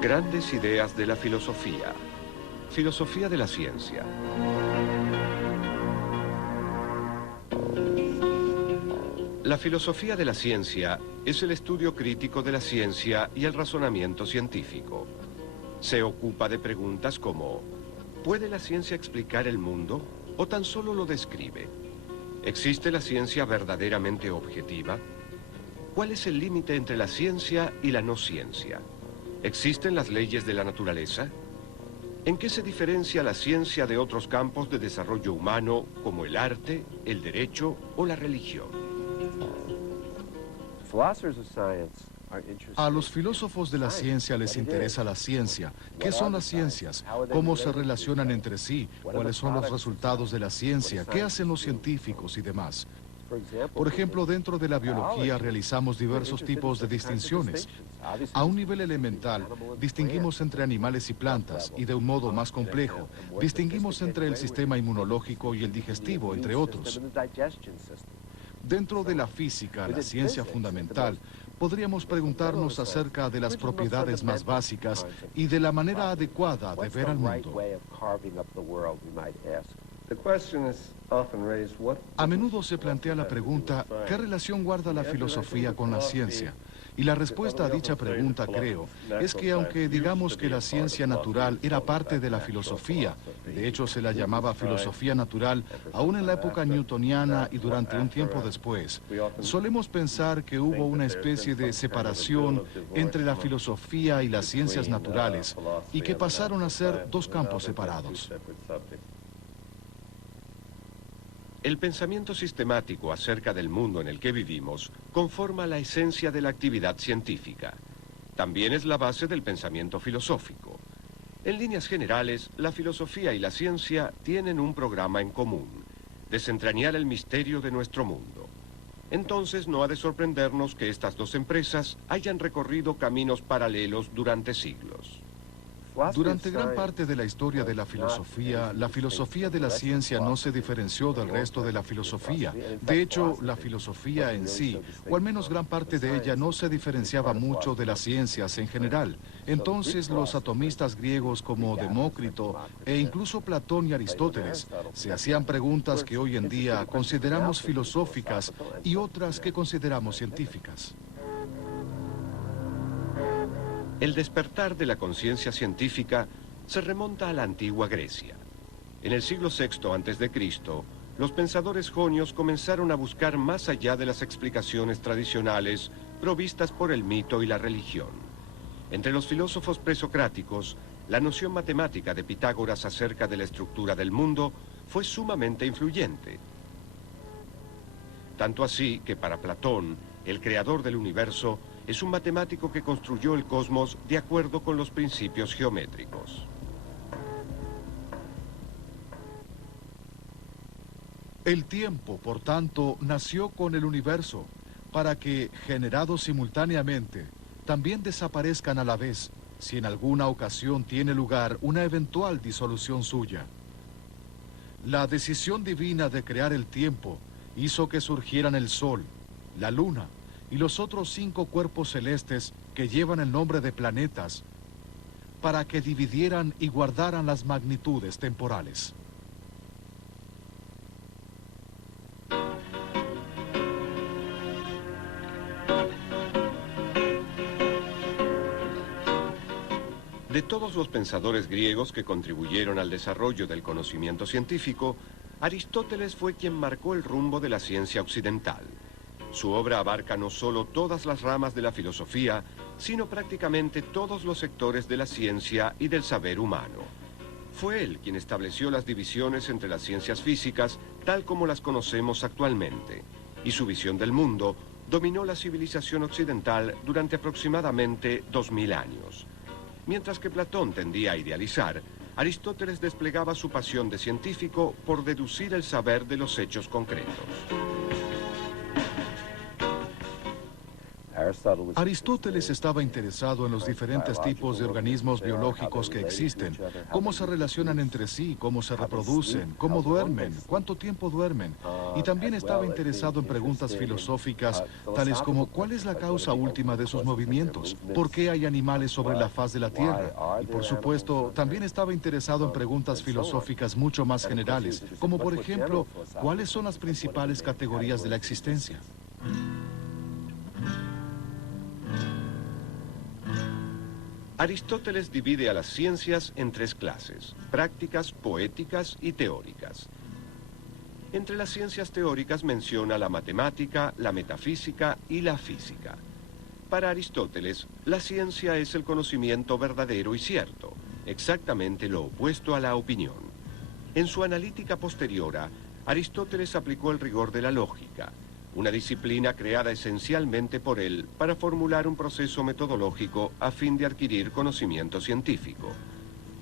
Grandes ideas de la filosofía. Filosofía de la ciencia. La filosofía de la ciencia es el estudio crítico de la ciencia y el razonamiento científico. Se ocupa de preguntas como: ¿puede la ciencia explicar el mundo o tan solo lo describe? ¿Existe la ciencia verdaderamente objetiva? ¿Cuál es el límite entre la ciencia y la no ciencia? ¿Existen las leyes de la naturaleza? ¿En qué se diferencia la ciencia de otros campos de desarrollo humano como el arte, el derecho o la religión? A los filósofos de la ciencia les interesa la ciencia. ¿Qué son las ciencias? ¿Cómo se relacionan entre sí? ¿Cuáles son los resultados de la ciencia? ¿Qué hacen los científicos y demás? Por ejemplo, dentro de la biología realizamos diversos tipos de distinciones. A un nivel elemental, distinguimos entre animales y plantas, y de un modo más complejo, distinguimos entre el sistema inmunológico y el digestivo, entre otros. Dentro de la física, la ciencia fundamental, podríamos preguntarnos acerca de las propiedades más básicas y de la manera adecuada de ver al mundo. A menudo se plantea la pregunta: ¿qué relación guarda la filosofía con la ciencia? Y la respuesta a dicha pregunta, creo, es que aunque digamos que la ciencia natural era parte de la filosofía, de hecho se la llamaba filosofía natural aún en la época newtoniana y durante un tiempo después, solemos pensar que hubo una especie de separación entre la filosofía y las ciencias naturales y que pasaron a ser dos campos separados. El pensamiento sistemático acerca del mundo en el que vivimos conforma la esencia de la actividad científica. También es la base del pensamiento filosófico. En líneas generales, la filosofía y la ciencia tienen un programa en común: desentrañar el misterio de nuestro mundo. Entonces no ha de sorprendernos que estas dos empresas hayan recorrido caminos paralelos durante siglos. Durante gran parte de la historia de la filosofía de la ciencia no se diferenció del resto de la filosofía. De hecho, la filosofía en sí, o al menos gran parte de ella, no se diferenciaba mucho de las ciencias en general. Entonces, los atomistas griegos como Demócrito e incluso Platón y Aristóteles se hacían preguntas que hoy en día consideramos filosóficas y otras que consideramos científicas. El despertar de la conciencia científica se remonta a la antigua Grecia. En el siglo VI a.C., los pensadores jonios comenzaron a buscar más allá de las explicaciones tradicionales provistas por el mito y la religión. Entre los filósofos presocráticos, la noción matemática de Pitágoras acerca de la estructura del mundo fue sumamente influyente. Tanto así que para Platón, el creador del universo, es un matemático que construyó el cosmos de acuerdo con los principios geométricos. El tiempo, por tanto, nació con el universo, para que, generados simultáneamente, también desaparezcan a la vez, si en alguna ocasión tiene lugar una eventual disolución suya. La decisión divina de crear el tiempo hizo que surgieran el Sol, la Luna y los otros 5 cuerpos celestes que llevan el nombre de planetas, para que dividieran y guardaran las magnitudes temporales. De todos los pensadores griegos que contribuyeron al desarrollo del conocimiento científico, Aristóteles fue quien marcó el rumbo de la ciencia occidental. Su obra abarca no solo todas las ramas de la filosofía, sino prácticamente todos los sectores de la ciencia y del saber humano. Fue él quien estableció las divisiones entre las ciencias físicas tal como las conocemos actualmente, y su visión del mundo dominó la civilización occidental durante aproximadamente 2000 años. Mientras que Platón tendía a idealizar, Aristóteles desplegaba su pasión de científico por deducir el saber de los hechos concretos. Aristóteles estaba interesado en los diferentes tipos de organismos biológicos que existen, cómo se relacionan entre sí, cómo se reproducen, cómo duermen, cuánto tiempo duermen, y también estaba interesado en preguntas filosóficas, tales como ¿cuál es la causa última de sus movimientos? ¿Por qué hay animales sobre la faz de la Tierra? Y por supuesto, también estaba interesado en preguntas filosóficas mucho más generales, como por ejemplo, ¿cuáles son las principales categorías de la existencia? Aristóteles divide a las ciencias en tres clases: prácticas, poéticas y teóricas. Entre las ciencias teóricas menciona la matemática, la metafísica y la física. Para Aristóteles, la ciencia es el conocimiento verdadero y cierto, exactamente lo opuesto a la opinión. En su analítica posteriora, Aristóteles aplicó el rigor de la lógica, una disciplina creada esencialmente por él para formular un proceso metodológico a fin de adquirir conocimiento científico.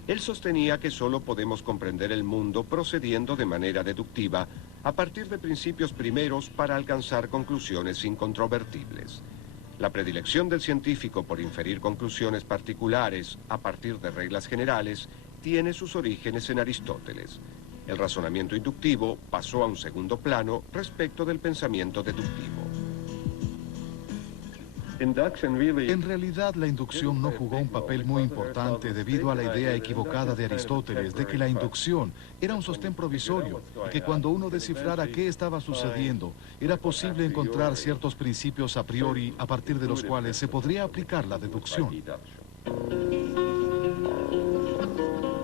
Él sostenía que solo podemos comprender el mundo procediendo de manera deductiva a partir de principios primeros para alcanzar conclusiones incontrovertibles. La predilección del científico por inferir conclusiones particulares a partir de reglas generales tiene sus orígenes en Aristóteles. El razonamiento inductivo pasó a un segundo plano respecto del pensamiento deductivo. En realidad, la inducción no jugó un papel muy importante debido a la idea equivocada de Aristóteles de que la inducción era un sostén provisorio y que cuando uno descifrara qué estaba sucediendo, era posible encontrar ciertos principios a priori a partir de los cuales se podría aplicar la deducción.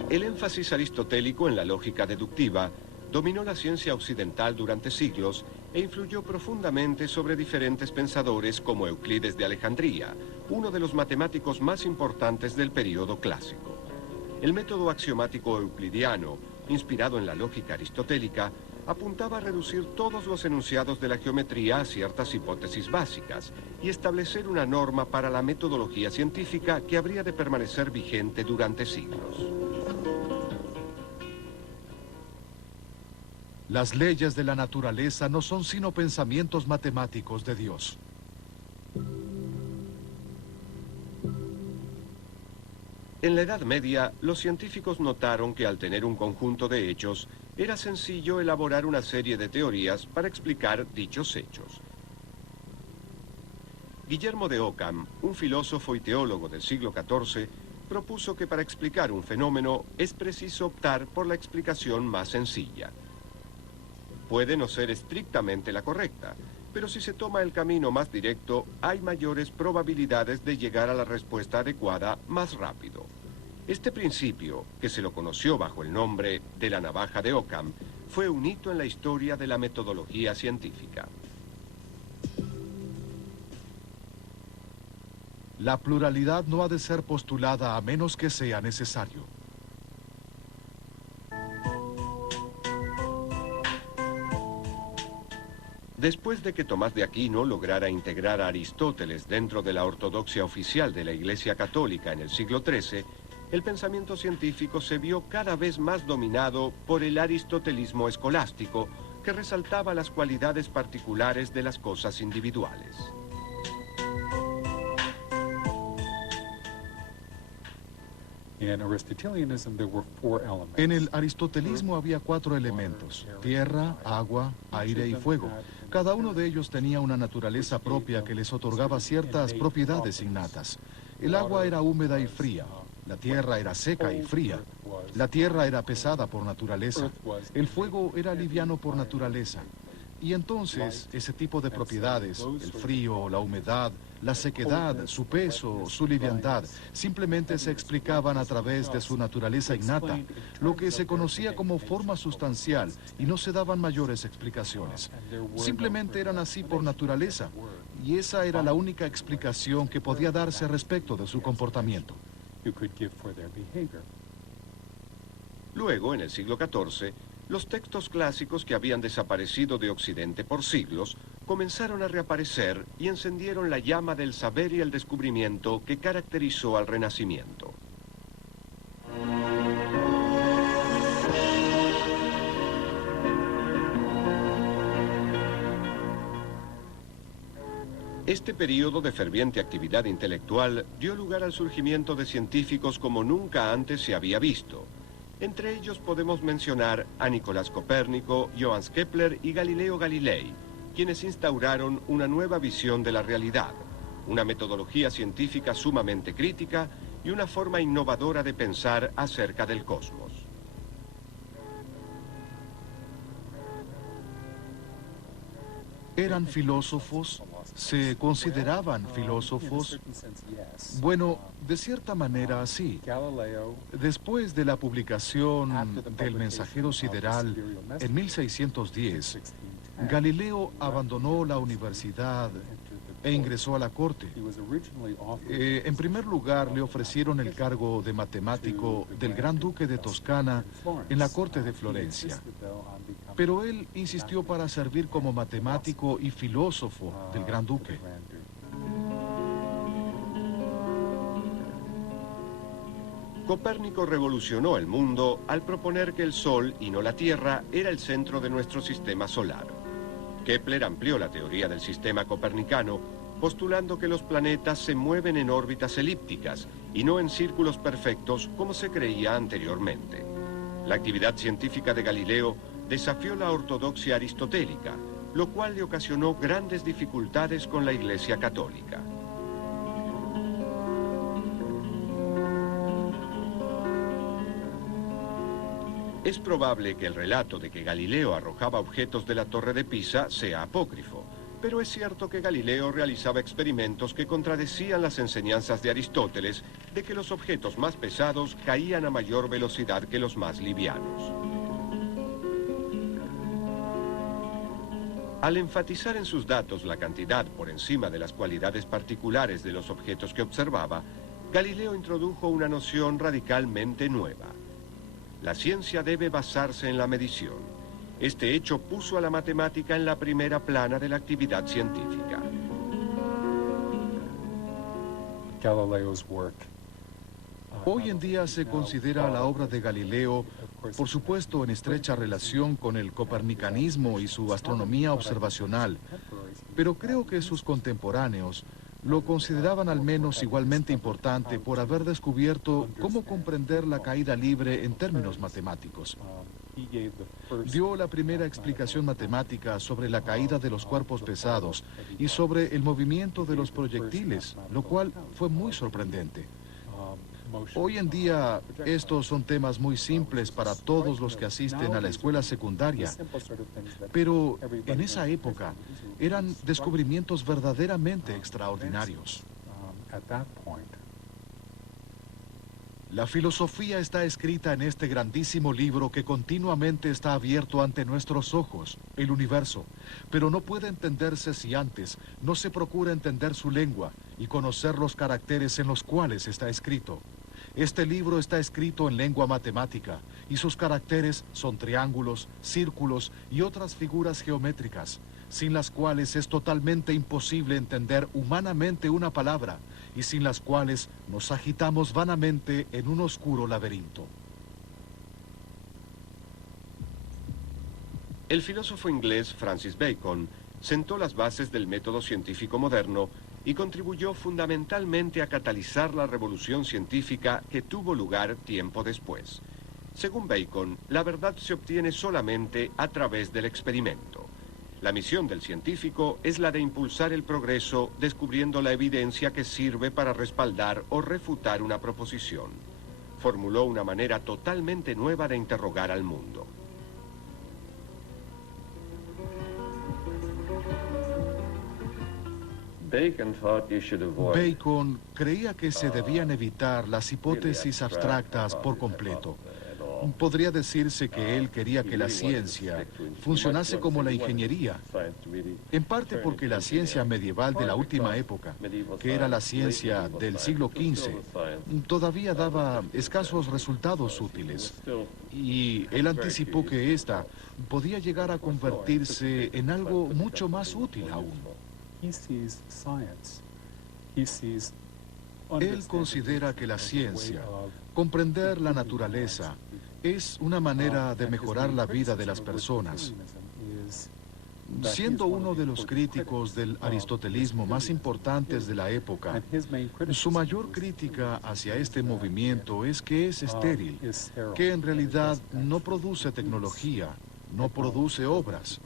El énfasis aristotélico en la lógica deductiva dominó la ciencia occidental durante siglos e influyó profundamente sobre diferentes pensadores como Euclides de Alejandría, uno de los matemáticos más importantes del período clásico. El método axiomático euclidiano, inspirado en la lógica aristotélica, apuntaba a reducir todos los enunciados de la geometría a ciertas hipótesis básicas y establecer una norma para la metodología científica que habría de permanecer vigente durante siglos. Las leyes de la naturaleza no son sino pensamientos matemáticos de Dios. En la Edad Media, los científicos notaron que al tener un conjunto de hechos, era sencillo elaborar una serie de teorías para explicar dichos hechos. Guillermo de Ockham, un filósofo y teólogo del siglo XIV, propuso que para explicar un fenómeno es preciso optar por la explicación más sencilla. Puede no ser estrictamente la correcta, pero si se toma el camino más directo, hay mayores probabilidades de llegar a la respuesta adecuada más rápido. Este principio, que se lo conoció bajo el nombre de la navaja de Ockham, fue un hito en la historia de la metodología científica. La pluralidad no ha de ser postulada a menos que sea necesario. Después de que Tomás de Aquino lograra integrar a Aristóteles dentro de la ortodoxia oficial de la Iglesia Católica en el siglo XIII, el pensamiento científico se vio cada vez más dominado por el aristotelismo escolástico, que resaltaba las cualidades particulares de las cosas individuales. En el aristotelismo había 4 elementos: tierra, agua, aire y fuego. Cada uno de ellos tenía una naturaleza propia que les otorgaba ciertas propiedades innatas. El agua era húmeda y fría, la tierra era seca y fría, la tierra era pesada por naturaleza, el fuego era liviano por naturaleza. Y entonces, ese tipo de propiedades, el frío, la humedad, la sequedad, su peso, su liviandad, simplemente se explicaban a través de su naturaleza innata, lo que se conocía como forma sustancial, y no se daban mayores explicaciones. Simplemente eran así por naturaleza, y esa era la única explicación que podía darse respecto de su comportamiento. Luego, en el siglo XIV, los textos clásicos que habían desaparecido de Occidente por siglos comenzaron a reaparecer y encendieron la llama del saber y el descubrimiento que caracterizó al Renacimiento. Este periodo de ferviente actividad intelectual dio lugar al surgimiento de científicos como nunca antes se había visto. Entre ellos podemos mencionar a Nicolás Copérnico, Johannes Kepler y Galileo Galilei, quienes instauraron una nueva visión de la realidad, una metodología científica sumamente crítica y una forma innovadora de pensar acerca del cosmos. ¿Eran filósofos? ¿Se consideraban filósofos? Bueno, de cierta manera sí. Después de la publicación del Mensajero Sideral en 1610, Galileo abandonó la universidad e ingresó a la corte. En primer lugar, le ofrecieron el cargo de matemático del Gran Duque de Toscana en la corte de Florencia. Pero él insistió para servir como matemático y filósofo del Gran Duque. Copérnico revolucionó el mundo al proponer que el Sol, y no la Tierra, era el centro de nuestro sistema solar. Kepler amplió la teoría del sistema copernicano, postulando que los planetas se mueven en órbitas elípticas y no en círculos perfectos como se creía anteriormente. La actividad científica de Galileo desafió la ortodoxia aristotélica, lo cual le ocasionó grandes dificultades con la Iglesia Católica. Es probable que el relato de que Galileo arrojaba objetos de la Torre de Pisa sea apócrifo, pero es cierto que Galileo realizaba experimentos que contradecían las enseñanzas de Aristóteles de que los objetos más pesados caían a mayor velocidad que los más livianos. Al enfatizar en sus datos la cantidad por encima de las cualidades particulares de los objetos que observaba, Galileo introdujo una noción radicalmente nueva. La ciencia debe basarse en la medición. Este hecho puso a la matemática en la primera plana de la actividad científica. Hoy en día se considera la obra de Galileo, por supuesto, en estrecha relación con el copernicanismo y su astronomía observacional, pero creo que sus contemporáneos lo consideraban al menos igualmente importante por haber descubierto cómo comprender la caída libre en términos matemáticos. Dio la primera explicación matemática sobre la caída de los cuerpos pesados y sobre el movimiento de los proyectiles, lo cual fue muy sorprendente. Hoy en día, estos son temas muy simples para todos los que asisten a la escuela secundaria, pero en esa época eran descubrimientos verdaderamente extraordinarios. La filosofía está escrita en este grandísimo libro que continuamente está abierto ante nuestros ojos, el universo, pero no puede entenderse si antes no se procura entender su lengua y conocer los caracteres en los cuales está escrito. Este libro está escrito en lengua matemática y sus caracteres son triángulos, círculos y otras figuras geométricas, sin las cuales es totalmente imposible entender humanamente una palabra y sin las cuales nos agitamos vanamente en un oscuro laberinto. El filósofo inglés Francis Bacon sentó las bases del método científico moderno y contribuyó fundamentalmente a catalizar la revolución científica que tuvo lugar tiempo después. Según Bacon, la verdad se obtiene solamente a través del experimento. La misión del científico es la de impulsar el progreso descubriendo la evidencia que sirve para respaldar o refutar una proposición. Formuló una manera totalmente nueva de interrogar al mundo. Bacon creía que se debían evitar las hipótesis abstractas por completo. Podría decirse que él quería que la ciencia funcionase como la ingeniería, en parte porque la ciencia medieval de la última época, que era la ciencia del siglo XV, todavía daba escasos resultados útiles. Y él anticipó que ésta podía llegar a convertirse en algo mucho más útil aún. Él considera que la ciencia, comprender la naturaleza, es una manera de mejorar la vida de las personas. Siendo uno de los críticos del aristotelismo más importantes de la época, su mayor crítica hacia este movimiento es que es estéril, que en realidad no produce tecnología, no produce obras.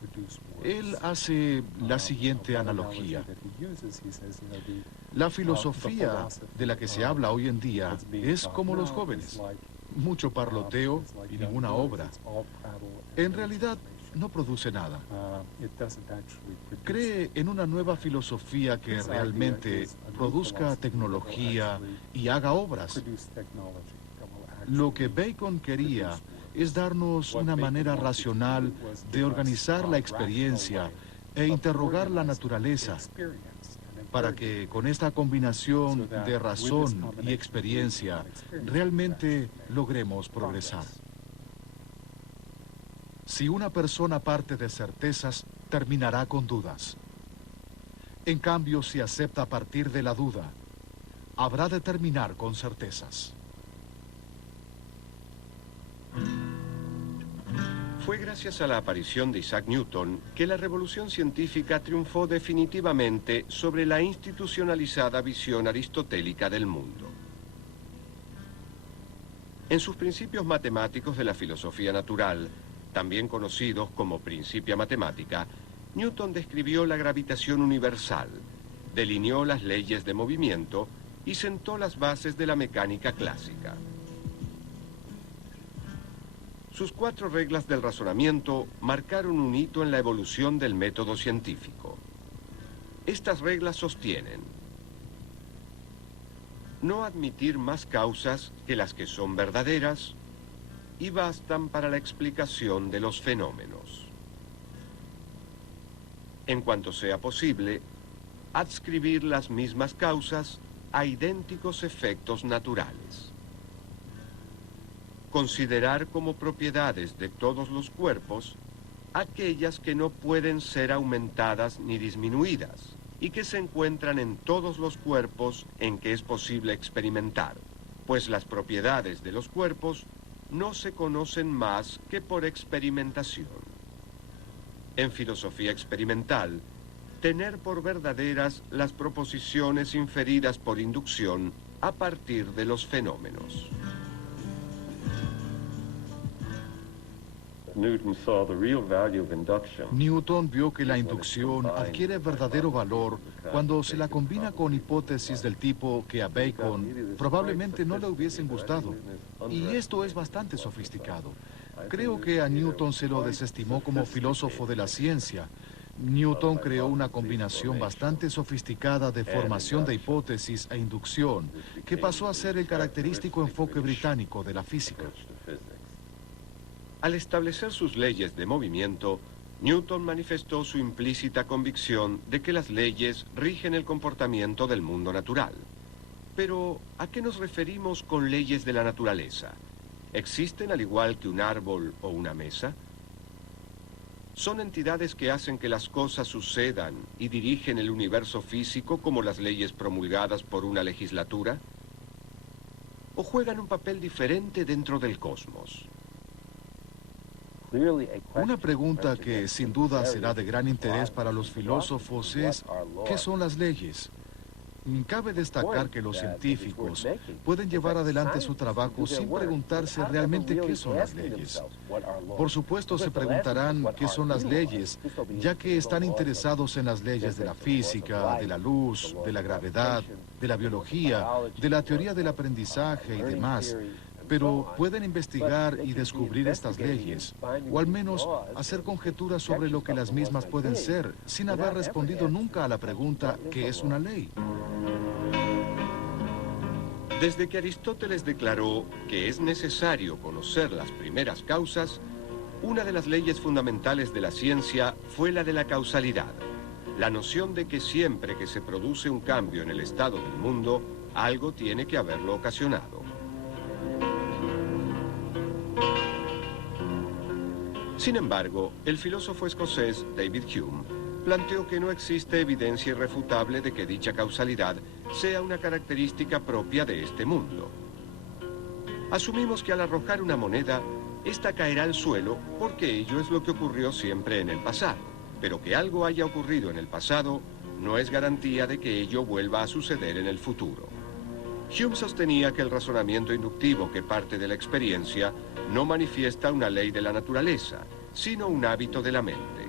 Él hace la siguiente analogía. La filosofía de la que se habla hoy en día es como los jóvenes, mucho parloteo y ninguna obra. En realidad, no produce nada. Cree en una nueva filosofía que realmente produzca tecnología y haga obras. Lo que Bacon quería es darnos una manera racional de organizar la experiencia e interrogar la naturaleza, para que con esta combinación de razón y experiencia realmente logremos progresar. Si una persona parte de certezas, terminará con dudas. En cambio, si acepta partir de la duda, habrá de terminar con certezas. Fue gracias a la aparición de Isaac Newton que la revolución científica triunfó definitivamente sobre la institucionalizada visión aristotélica del mundo. En sus principios matemáticos de la filosofía natural, también conocidos como Principia Matemática, Newton describió la gravitación universal, delineó las leyes de movimiento y sentó las bases de la mecánica clásica. Sus 4 reglas del razonamiento marcaron un hito en la evolución del método científico. Estas reglas sostienen: no admitir más causas que las que son verdaderas y bastan para la explicación de los fenómenos. En cuanto sea posible, adscribir las mismas causas a idénticos efectos naturales. Considerar como propiedades de todos los cuerpos aquellas que no pueden ser aumentadas ni disminuidas y que se encuentran en todos los cuerpos en que es posible experimentar, pues las propiedades de los cuerpos no se conocen más que por experimentación. En filosofía experimental, tener por verdaderas las proposiciones inferidas por inducción a partir de los fenómenos. Newton vio que la inducción adquiere verdadero valor cuando se la combina con hipótesis del tipo que a Bacon probablemente no le hubiesen gustado. Y esto es bastante sofisticado. Creo que a Newton se lo desestimó como filósofo de la ciencia. Newton creó una combinación bastante sofisticada de formación de hipótesis e inducción, que pasó a ser el característico enfoque británico de la física. Al establecer sus leyes de movimiento, Newton manifestó su implícita convicción de que las leyes rigen el comportamiento del mundo natural. Pero, ¿a qué nos referimos con leyes de la naturaleza? ¿Existen al igual que un árbol o una mesa? ¿Son entidades que hacen que las cosas sucedan y dirigen el universo físico como las leyes promulgadas por una legislatura? ¿O juegan un papel diferente dentro del cosmos? Una pregunta que sin duda será de gran interés para los filósofos es: ¿qué son las leyes? Cabe destacar que los científicos pueden llevar adelante su trabajo sin preguntarse realmente qué son las leyes. Por supuesto se preguntarán qué son las leyes, ya que están interesados en las leyes de la física, de la luz, de la gravedad, de la biología, de la teoría del aprendizaje y demás. Pero pueden investigar y descubrir estas leyes, o al menos hacer conjeturas sobre lo que las mismas pueden ser, sin haber respondido nunca a la pregunta ¿qué es una ley? Desde que Aristóteles declaró que es necesario conocer las primeras causas, una de las leyes fundamentales de la ciencia fue la de la causalidad, la noción de que siempre que se produce un cambio en el estado del mundo, algo tiene que haberlo ocasionado. Sin embargo, el filósofo escocés David Hume planteó que no existe evidencia irrefutable de que dicha causalidad sea una característica propia de este mundo. Asumimos que al arrojar una moneda, esta caerá al suelo porque ello es lo que ocurrió siempre en el pasado. pero que algo haya ocurrido en el pasado no es garantía de que ello vuelva a suceder en el futuro. Hume sostenía que el razonamiento inductivo que parte de la experiencia no manifiesta una ley de la naturaleza, sino un hábito de la mente.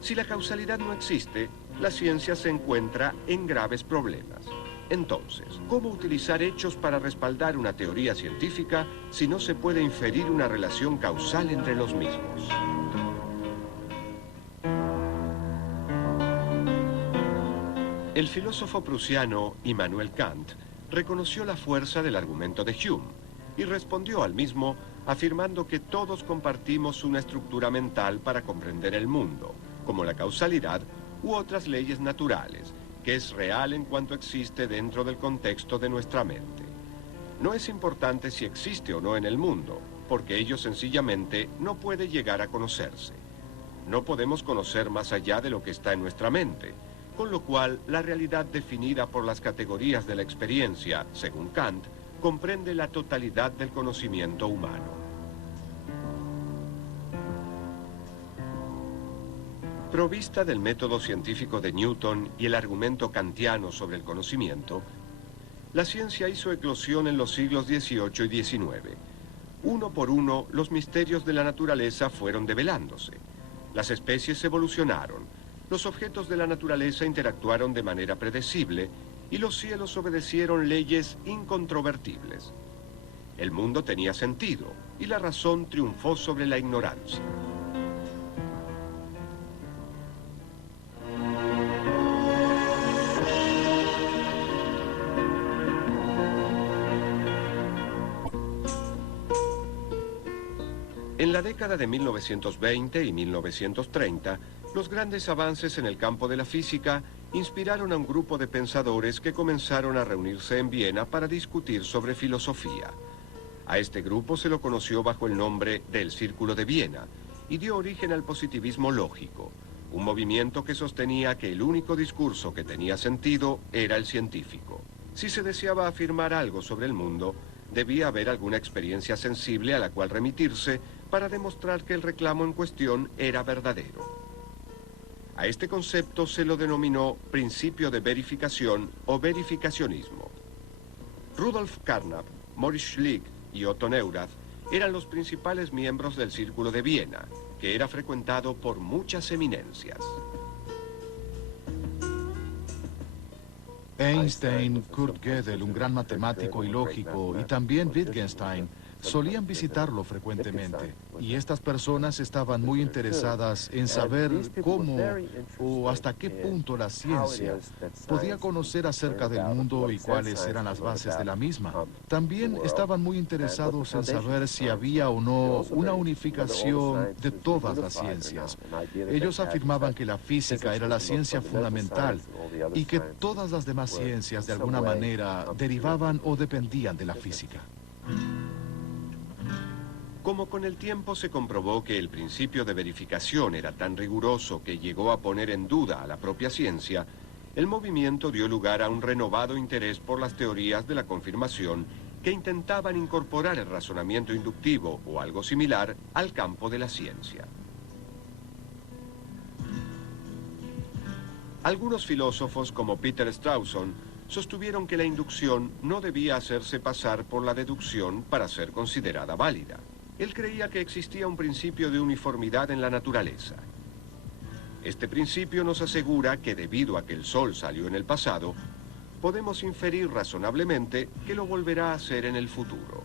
Si la causalidad no existe, la ciencia se encuentra en graves problemas. Entonces, ¿cómo utilizar hechos para respaldar una teoría científica si no se puede inferir una relación causal entre los mismos? El filósofo prusiano Immanuel Kant reconoció la fuerza del argumento de Hume y respondió al mismo afirmando que todos compartimos una estructura mental para comprender el mundo, como la causalidad u otras leyes naturales, que es real en cuanto existe dentro del contexto de nuestra mente. No es importante si existe o no en el mundo, porque ello sencillamente no puede llegar a conocerse. No podemos conocer más allá de lo que está en nuestra mente, con lo cual la realidad definida por las categorías de la experiencia, según Kant, comprende la totalidad del conocimiento humano. Provista del método científico de Newton y el argumento kantiano sobre el conocimiento, la ciencia hizo eclosión en los siglos XVIII y XIX. Uno por uno, los misterios de la naturaleza fueron develándose. Las especies evolucionaron, los objetos de la naturaleza interactuaron de manera predecible y los cielos obedecieron leyes incontrovertibles. El mundo tenía sentido y la razón triunfó sobre la ignorancia. En la década de 1920 y 1930, los grandes avances en el campo de la física inspiraron a un grupo de pensadores que comenzaron a reunirse en Viena para discutir sobre filosofía. A este grupo se lo conoció bajo el nombre del Círculo de Viena y dio origen al positivismo lógico, un movimiento que sostenía que el único discurso que tenía sentido era el científico. Si se deseaba afirmar algo sobre el mundo, debía haber alguna experiencia sensible a la cual remitirse para demostrar que el reclamo en cuestión era verdadero. A este concepto se lo denominó principio de verificación o verificacionismo. Rudolf Carnap, Maurice Schlick y Otto Neurath eran los principales miembros del Círculo de Viena, que era frecuentado por muchas eminencias. Einstein, Kurt Gödel, un gran matemático y lógico, y también Wittgenstein, solían visitarlo frecuentemente, y estas personas estaban muy interesadas en saber cómo o hasta qué punto la ciencia podía conocer acerca del mundo y cuáles eran las bases de la misma. También estaban muy interesados en saber si había o no una unificación de todas las ciencias. Ellos afirmaban que la física era la ciencia fundamental y que todas las demás ciencias de alguna manera derivaban o dependían de la física. Como con el tiempo se comprobó que el principio de verificación era tan riguroso que llegó a poner en duda a la propia ciencia, el movimiento dio lugar a un renovado interés por las teorías de la confirmación que intentaban incorporar el razonamiento inductivo o algo similar al campo de la ciencia. Algunos filósofos, como Peter Strawson, sostuvieron que la inducción no debía hacerse pasar por la deducción para ser considerada válida. Él creía que existía un principio de uniformidad en la naturaleza. Este principio nos asegura que debido a que el Sol salió en el pasado, podemos inferir razonablemente que lo volverá a hacer en el futuro.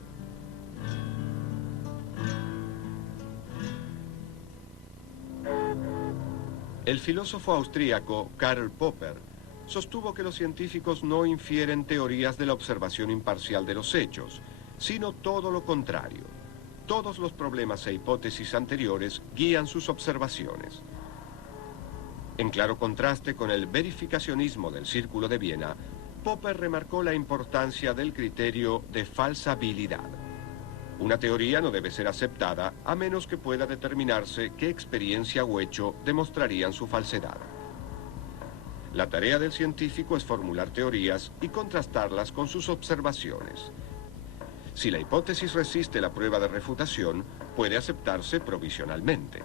El filósofo austríaco Karl Popper sostuvo que los científicos no infieren teorías de la observación imparcial de los hechos, sino todo lo contrario. Todos los problemas e hipótesis anteriores guían sus observaciones. En claro contraste con el verificacionismo del Círculo de Viena, Popper remarcó la importancia del criterio de falsabilidad. Una teoría no debe ser aceptada a menos que pueda determinarse qué experiencia o hecho demostrarían su falsedad. La tarea del científico es formular teorías y contrastarlas con sus observaciones. Si la hipótesis resiste la prueba de refutación, puede aceptarse provisionalmente.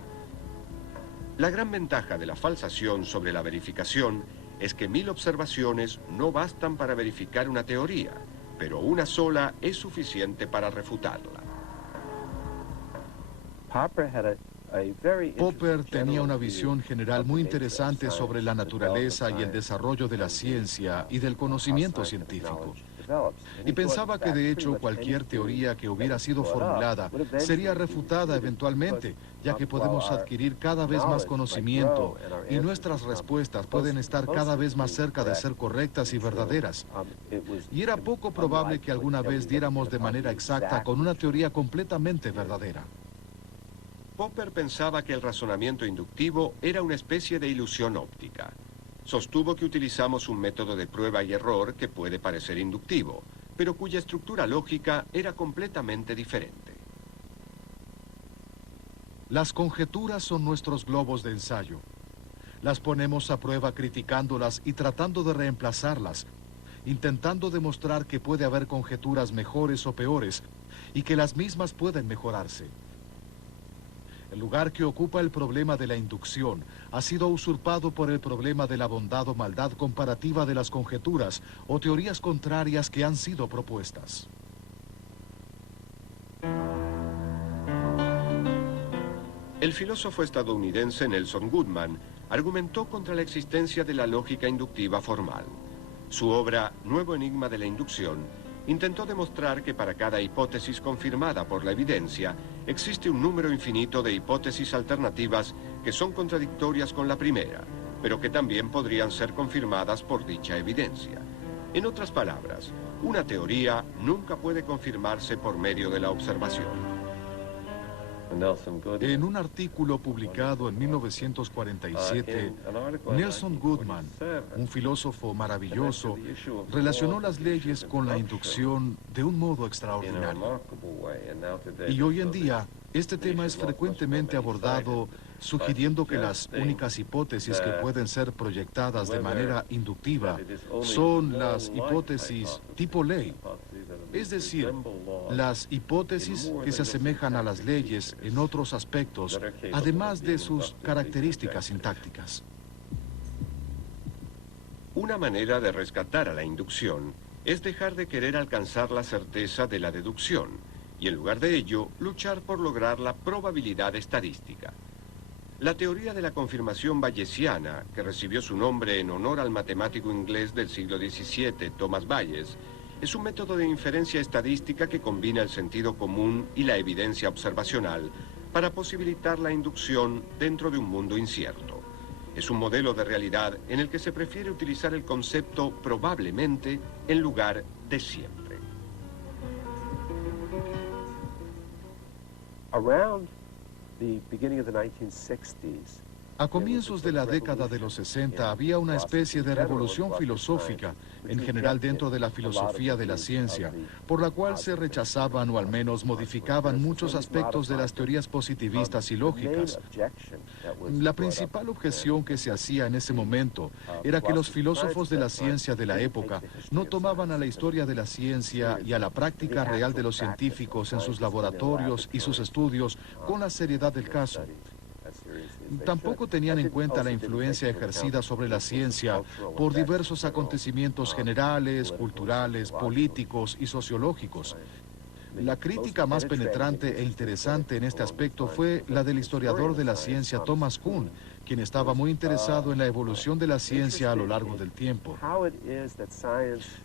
La gran ventaja de la falsación sobre la verificación es que 1000 observaciones no bastan para verificar una teoría, pero una sola es suficiente para refutarla. Popper tenía una visión general muy interesante sobre la naturaleza y el desarrollo de la ciencia y del conocimiento científico. Y pensaba que de hecho cualquier teoría que hubiera sido formulada sería refutada eventualmente, ya que podemos adquirir cada vez más conocimiento y nuestras respuestas pueden estar cada vez más cerca de ser correctas y verdaderas. Y era poco probable que alguna vez diéramos de manera exacta con una teoría completamente verdadera. Popper pensaba que el razonamiento inductivo era una especie de ilusión óptica. Sostuvo que utilizamos un método de prueba y error que puede parecer inductivo, pero cuya estructura lógica era completamente diferente. Las conjeturas son nuestros globos de ensayo. Las ponemos a prueba criticándolas y tratando de reemplazarlas, intentando demostrar que puede haber conjeturas mejores o peores y que las mismas pueden mejorarse. El lugar que ocupa el problema de la inducción ha sido usurpado por el problema de la bondad o maldad comparativa de las conjeturas o teorías contrarias que han sido propuestas. El filósofo estadounidense Nelson Goodman argumentó contra la existencia de la lógica inductiva formal. Su obra, Nuevo enigma de la inducción, intentó demostrar que para cada hipótesis confirmada por la evidencia, existe un número infinito de hipótesis alternativas que son contradictorias con la primera, pero que también podrían ser confirmadas por dicha evidencia. En otras palabras, una teoría nunca puede confirmarse por medio de la observación. En un artículo publicado en 1947, Nelson Goodman, un filósofo maravilloso, relacionó las leyes con la inducción de un modo extraordinario. Y hoy en día, este tema es frecuentemente abordado, sugiriendo que las únicas hipótesis que pueden ser proyectadas de manera inductiva son las hipótesis tipo ley. Es decir, las hipótesis que se asemejan a las leyes en otros aspectos, además de sus características sintácticas. Una manera de rescatar a la inducción es dejar de querer alcanzar la certeza de la deducción y en lugar de ello, luchar por lograr la probabilidad estadística. La teoría de la confirmación bayesiana, que recibió su nombre en honor al matemático inglés del siglo XVII, Thomas Bayes, es un método de inferencia estadística que combina el sentido común y la evidencia observacional para posibilitar la inducción dentro de un mundo incierto. Es un modelo de realidad en el que se prefiere utilizar el concepto probablemente en lugar de siempre. Around the beginning of the 1960s, A comienzos de la década de los 60 había una especie de revolución filosófica, en general dentro de la filosofía de la ciencia, por la cual se rechazaban o al menos modificaban muchos aspectos de las teorías positivistas y lógicas. La principal objeción que se hacía en ese momento era que los filósofos de la ciencia de la época no tomaban a la historia de la ciencia y a la práctica real de los científicos en sus laboratorios y sus estudios con la seriedad del caso. Tampoco tenían en cuenta la influencia ejercida sobre la ciencia por diversos acontecimientos generales, culturales, políticos y sociológicos. La crítica más penetrante e interesante en este aspecto fue la del historiador de la ciencia Thomas Kuhn, quien estaba muy interesado en la evolución de la ciencia a lo largo del tiempo.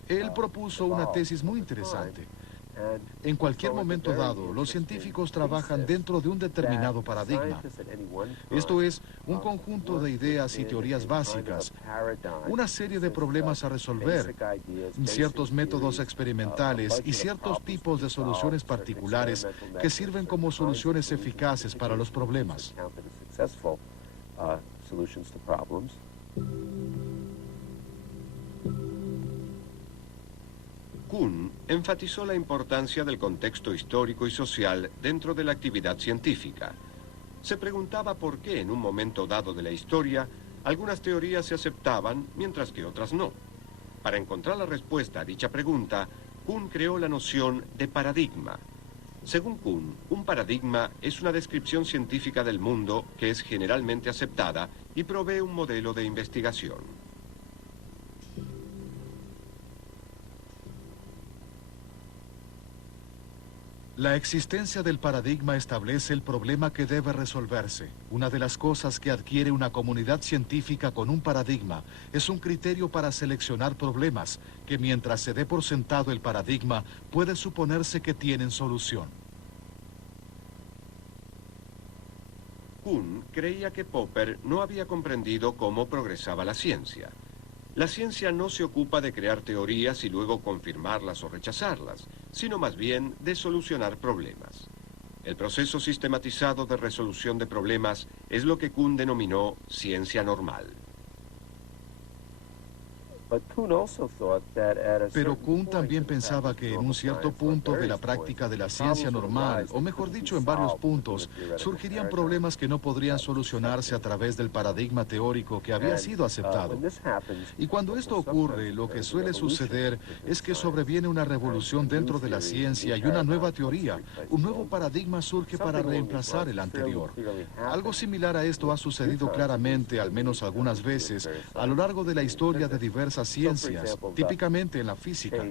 Él propuso una tesis muy interesante. En cualquier momento dado, los científicos trabajan dentro de un determinado paradigma. Esto es, un conjunto de ideas y teorías básicas, una serie de problemas a resolver, ciertos métodos experimentales y ciertos tipos de soluciones particulares que sirven como soluciones eficaces para los problemas. Kuhn enfatizó la importancia del contexto histórico y social dentro de la actividad científica. Se preguntaba por qué en un momento dado de la historia algunas teorías se aceptaban mientras que otras no. Para encontrar la respuesta a dicha pregunta, Kuhn creó la noción de paradigma. Según Kuhn, un paradigma es una descripción científica del mundo que es generalmente aceptada y provee un modelo de investigación. La existencia del paradigma establece el problema que debe resolverse. Una de las cosas que adquiere una comunidad científica con un paradigma es un criterio para seleccionar problemas que, mientras se dé por sentado el paradigma, puede suponerse que tienen solución. Kuhn creía que Popper no había comprendido cómo progresaba la ciencia. La ciencia no se ocupa de crear teorías y luego confirmarlas o rechazarlas, sino más bien de solucionar problemas. El proceso sistematizado de resolución de problemas es lo que Kuhn denominó ciencia normal. Pero Kuhn también pensaba que en un cierto punto de la práctica de la ciencia normal, o mejor dicho, en varios puntos, surgirían problemas que no podrían solucionarse a través del paradigma teórico que había sido aceptado. Y cuando esto ocurre, lo que suele suceder es que sobreviene una revolución dentro de la ciencia y una nueva teoría. Un nuevo paradigma surge para reemplazar el anterior. Algo similar a esto ha sucedido claramente, al menos algunas veces, a lo largo de la historia de diversas ciencias, típicamente en la física.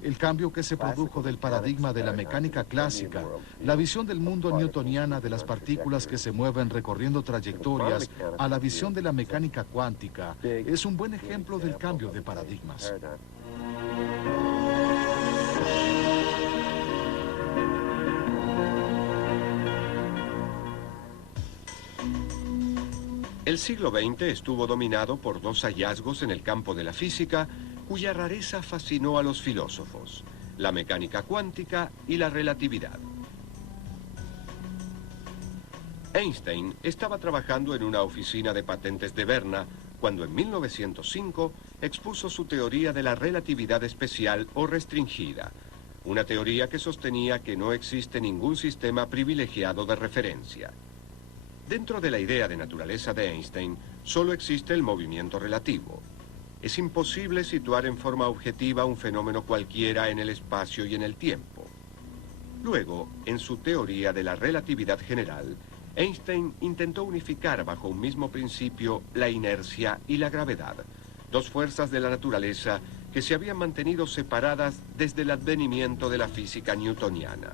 El cambio que se produjo del paradigma de la mecánica clásica, la visión del mundo newtoniana de las partículas que se mueven recorriendo trayectorias, a la visión de la mecánica cuántica, es un buen ejemplo del cambio de paradigmas. El siglo XX estuvo dominado por dos hallazgos en el campo de la física cuya rareza fascinó a los filósofos: la mecánica cuántica y la relatividad. Einstein estaba trabajando en una oficina de patentes de Berna cuando en 1905 expuso su teoría de la relatividad especial o restringida, una teoría que sostenía que no existe ningún sistema privilegiado de referencia. Dentro de la idea de naturaleza de Einstein, solo existe el movimiento relativo. Es imposible situar en forma objetiva un fenómeno cualquiera en el espacio y en el tiempo. Luego, en su teoría de la relatividad general, Einstein intentó unificar bajo un mismo principio la inercia y la gravedad, dos fuerzas de la naturaleza que se habían mantenido separadas desde el advenimiento de la física newtoniana.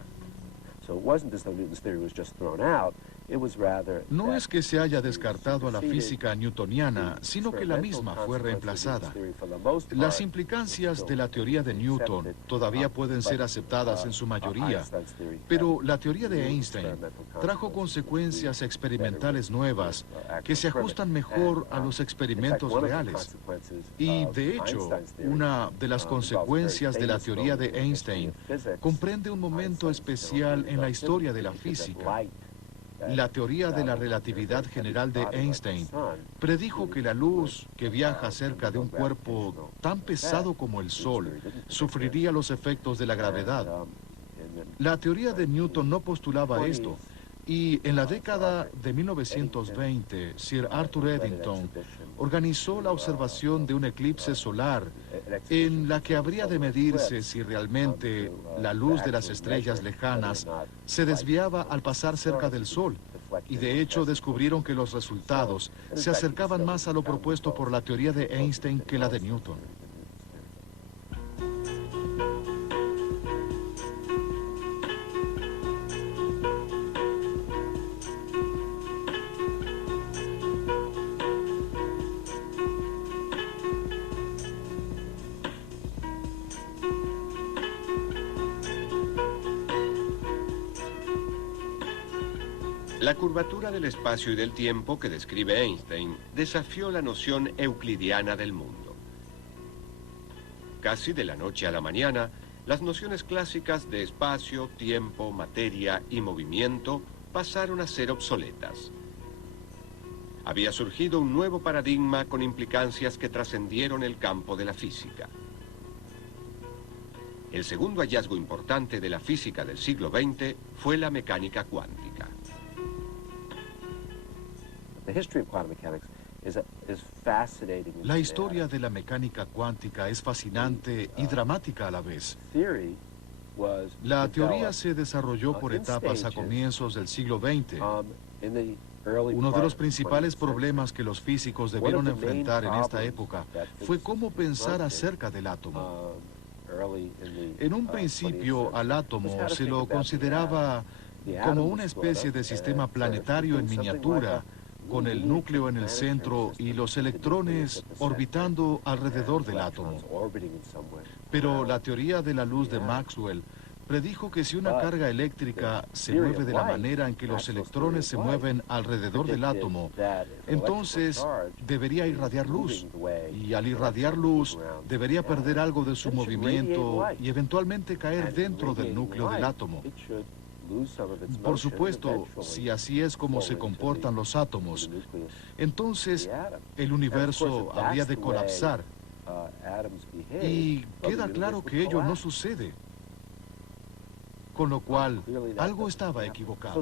No es que se haya descartado a la física newtoniana, sino que la misma fue reemplazada. Las implicancias de la teoría de Newton todavía pueden ser aceptadas en su mayoría, pero la teoría de Einstein trajo consecuencias experimentales nuevas que se ajustan mejor a los experimentos reales. Y, de hecho, una de las consecuencias de la teoría de Einstein comprende un momento especial en la historia de la física. La teoría de la relatividad general de Einstein predijo que la luz que viaja cerca de un cuerpo tan pesado como el Sol sufriría los efectos de la gravedad. La teoría de Newton no postulaba esto, y en la década de 1920, Sir Arthur Eddington organizó la observación de un eclipse solar en la que habría de medirse si realmente la luz de las estrellas lejanas se desviaba al pasar cerca del Sol. Y de hecho descubrieron que los resultados se acercaban más a lo propuesto por la teoría de Einstein que la de Newton. La curvatura del espacio y del tiempo que describe Einstein desafió la noción euclidiana del mundo. Casi de la noche a la mañana, las nociones clásicas de espacio, tiempo, materia y movimiento pasaron a ser obsoletas. Había surgido un nuevo paradigma con implicancias que trascendieron el campo de la física. El segundo hallazgo importante de la física del siglo XX fue la mecánica cuántica. La historia de la mecánica cuántica es fascinante y dramática a la vez. La teoría se desarrolló por etapas a comienzos del siglo XX. Uno de los principales problemas que los físicos debieron enfrentar en esta época fue cómo pensar acerca del átomo. En un principio, al átomo se lo consideraba como una especie de sistema planetario en miniatura, con el núcleo en el centro y los electrones orbitando alrededor del átomo. Pero la teoría de la luz de Maxwell predijo que si una carga eléctrica se mueve de la manera en que los electrones se mueven alrededor del átomo, entonces debería irradiar luz, y al irradiar luz debería perder algo de su movimiento y eventualmente caer dentro del núcleo del átomo. Por supuesto, si así es como se comportan los átomos, entonces el universo habría de colapsar, y queda claro que ello no sucede. Con lo cual, algo estaba equivocado.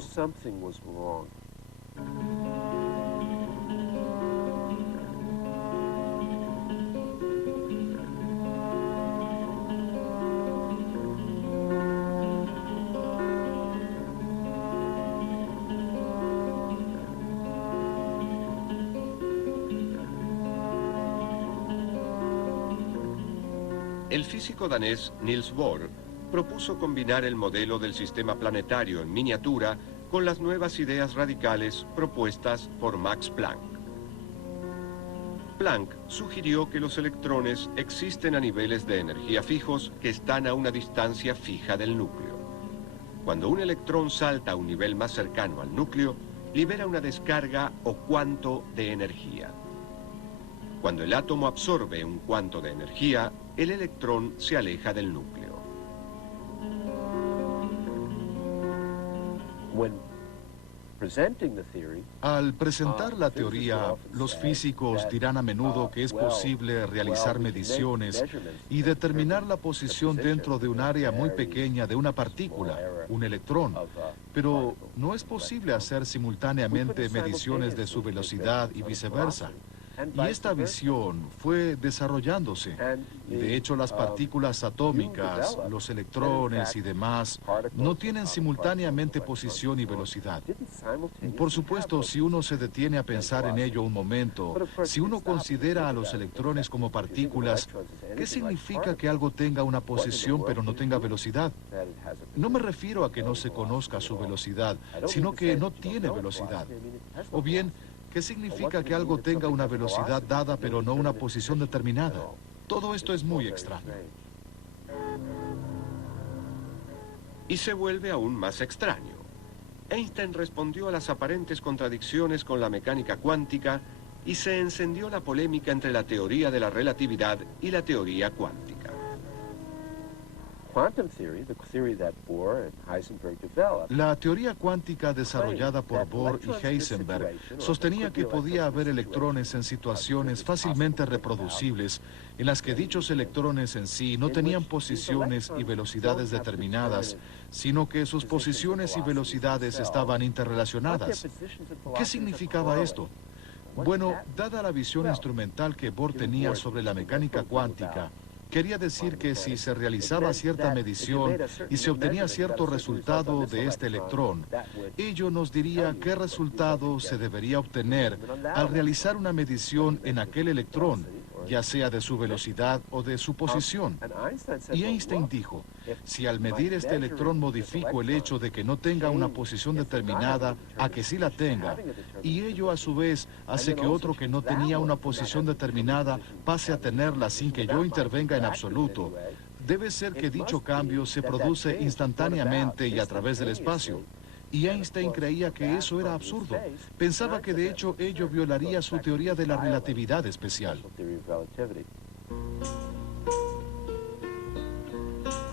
El físico danés Niels Bohr propuso combinar el modelo del sistema planetario en miniatura con las nuevas ideas radicales propuestas por Max Planck. Planck sugirió que los electrones existen a niveles de energía fijos que están a una distancia fija del núcleo. Cuando un electrón salta a un nivel más cercano al núcleo, libera una descarga o cuanto de energía. Cuando el átomo absorbe un cuanto de energía, el electrón se aleja del núcleo. Al presentar la teoría, los físicos dirán a menudo que es posible realizar mediciones y determinar la posición dentro de un área muy pequeña de una partícula, un electrón, pero no es posible hacer simultáneamente mediciones de su velocidad y viceversa. Y esta visión fue desarrollándose. Y de hecho, las partículas atómicas, los electrones y demás, no tienen simultáneamente posición y velocidad. Por supuesto, si uno se detiene a pensar en ello un momento, si uno considera a los electrones como partículas, ¿qué significa que algo tenga una posición pero no tenga velocidad? No me refiero a que no se conozca su velocidad, sino que no tiene velocidad. O bien, ¿qué significa que algo tenga una velocidad dada pero no una posición determinada? Todo esto es muy extraño. Y se vuelve aún más extraño. Einstein respondió a las aparentes contradicciones con la mecánica cuántica y se encendió la polémica entre la teoría de la relatividad y la teoría cuántica. La teoría cuántica desarrollada por Bohr y Heisenberg sostenía que podía haber electrones en situaciones fácilmente reproducibles en las que dichos electrones en sí no tenían posiciones y velocidades determinadas, sino que sus posiciones y velocidades estaban interrelacionadas. ¿Qué significaba esto? Bueno, dada la visión instrumental que Bohr tenía sobre la mecánica cuántica, quería decir que si se realizaba cierta medición y se obtenía cierto resultado de este electrón, ello nos diría qué resultado se debería obtener al realizar una medición en aquel electrón, ya sea de su velocidad o de su posición. Y Einstein dijo, si al medir este electrón modifico el hecho de que no tenga una posición determinada a que sí la tenga, y ello a su vez hace que otro que no tenía una posición determinada pase a tenerla sin que yo intervenga en absoluto, debe ser que dicho cambio se produce instantáneamente y a través del espacio. Y Einstein creía que eso era absurdo. Pensaba que de hecho ello violaría su teoría de la relatividad especial.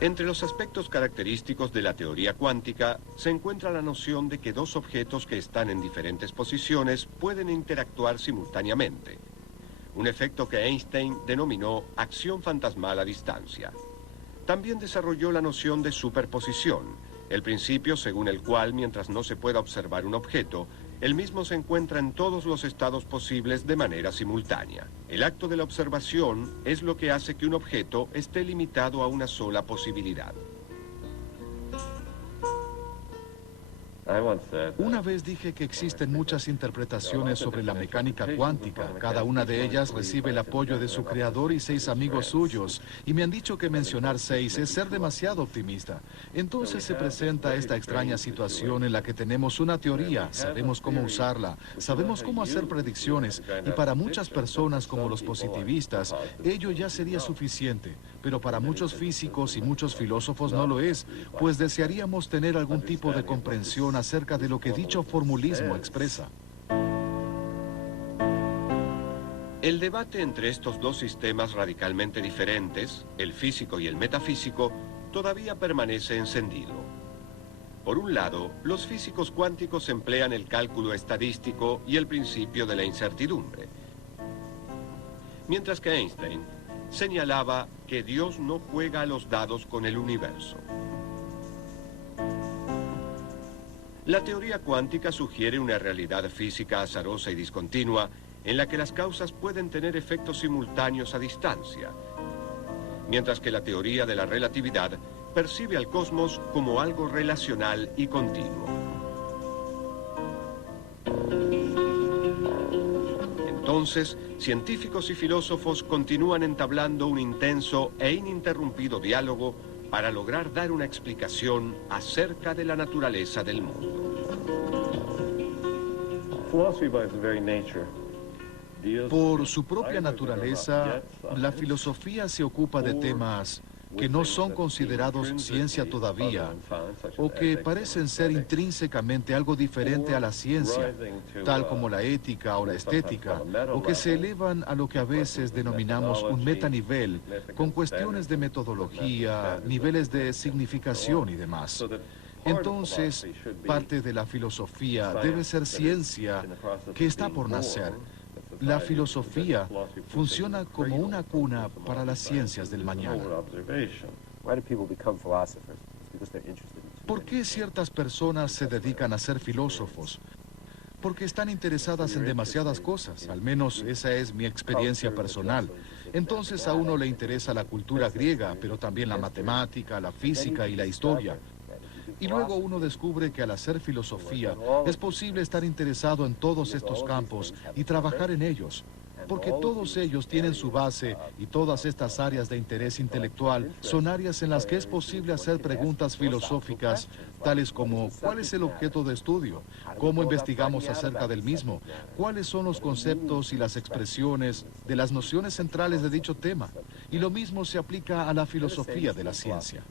Entre los aspectos característicos de la teoría cuántica se encuentra la noción de que dos objetos que están en diferentes posiciones pueden interactuar simultáneamente. Un efecto que Einstein denominó acción fantasmal a distancia. También desarrolló la noción de superposición, el principio según el cual, mientras no se pueda observar un objeto, el mismo se encuentra en todos los estados posibles de manera simultánea. El acto de la observación es lo que hace que un objeto esté limitado a una sola posibilidad. Una vez dije que existen muchas interpretaciones sobre la mecánica cuántica. Cada una de ellas recibe el apoyo de su creador y 6 amigos suyos. Y me han dicho que mencionar 6 es ser demasiado optimista. Entonces se presenta esta extraña situación en la que tenemos una teoría, sabemos cómo usarla, sabemos cómo hacer predicciones. Y para muchas personas como los positivistas, ello ya sería suficiente. Pero para muchos físicos y muchos filósofos no lo es, pues desearíamos tener algún tipo de comprensión acerca de lo que dicho formulismo expresa. El debate entre estos dos sistemas radicalmente diferentes, el físico y el metafísico, todavía permanece encendido. Por un lado, los físicos cuánticos emplean el cálculo estadístico y el principio de la incertidumbre, mientras que Einstein señalaba que Dios no juega a los dados con el universo. La teoría cuántica sugiere una realidad física azarosa y discontinua en la que las causas pueden tener efectos simultáneos a distancia, mientras que la teoría de la relatividad percibe al cosmos como algo relacional y continuo. Entonces, científicos y filósofos continúan entablando un intenso e ininterrumpido diálogo para lograr dar una explicación acerca de la naturaleza del mundo. Por su propia naturaleza, la filosofía se ocupa de temas que no son considerados ciencia todavía, o que parecen ser intrínsecamente algo diferente a la ciencia, tal como la ética o la estética, o que se elevan a lo que a veces denominamos un metanivel, con cuestiones de metodología, niveles de significación y demás. Entonces, parte de la filosofía debe ser ciencia que está por nacer. La filosofía funciona como una cuna para las ciencias del mañana. ¿Por qué ciertas personas se dedican a ser filósofos? Porque están interesadas en demasiadas cosas, al menos esa es mi experiencia personal. Entonces a uno le interesa la cultura griega, pero también la matemática, la física y la historia. Y luego uno descubre que al hacer filosofía es posible estar interesado en todos estos campos y trabajar en ellos, porque todos ellos tienen su base y todas estas áreas de interés intelectual son áreas en las que es posible hacer preguntas filosóficas, tales como ¿cuál es el objeto de estudio? ¿Cómo investigamos acerca del mismo? ¿Cuáles son los conceptos y las expresiones de las nociones centrales de dicho tema? Y lo mismo se aplica a la filosofía de la ciencia.